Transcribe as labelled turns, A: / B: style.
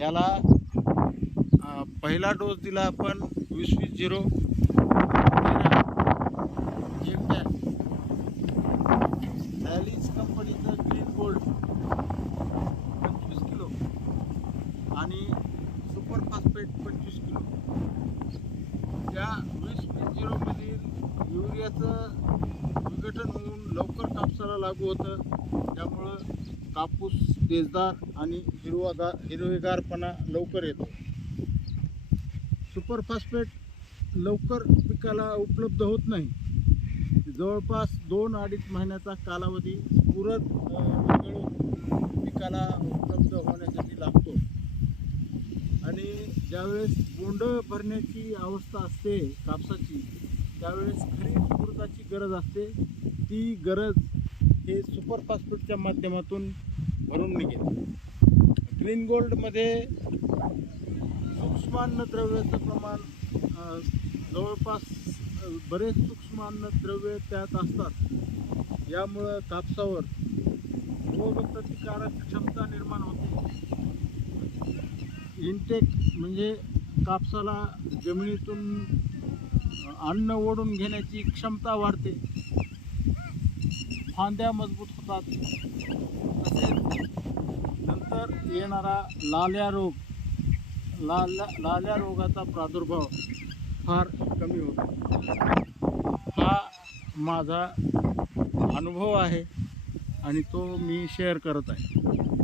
A: याला पहिला डोस दिला आपण वीस वीस झिरो ॲलिस कंपनीचं ग्रीन गोल्ड पंचवीस किलो. आणि सुपर फास्फेट पंचवीस किलो. या वीस वीस झिरोमधील युरियाचं विघटन होऊन लवकर कापसाला लागू होतं. त्यामुळं कापूस तेजदार आणि हिरवागार हिरवेगारपणा लवकर येतो. सुपरफास्फेट लवकर पिकाला उपलब्ध होत नाही. जवळपास दोन अडीच महिन्याचा कालावधी पुरत पिकाला उपलब्ध होण्यासाठी लागतो. आणि ज्यावेळेस बोंड भरण्याची अवस्था असते कापसाची त्यावेळेस खरीप पुरताची गरज असते. ती गरज हे सुपरफास्फेटच्या माध्यमातून म्हणून भरून निघेल. ग्रीन गोल्डमध्ये सूक्ष्म अन्नद्रव्याचं प्रमाण जवळपास बरेच सूक्ष्म अन्नद्रव्ये त्यात असतात. यामुळं कापसावर रोगप्रतिकारक क्षमता निर्माण होते. इनटेक म्हणजे कापसाला जमिनीतून अन्न ओढून घेण्याची क्षमता वाढते. फांद्या मजबूत होतात. येणारा लाल्या रोग लाल्या लाल्या रोगाचा प्रादुर्भाव फार कमी होतो. हा माझा अनुभव आहे आणि तो मी शेअर करत आहे.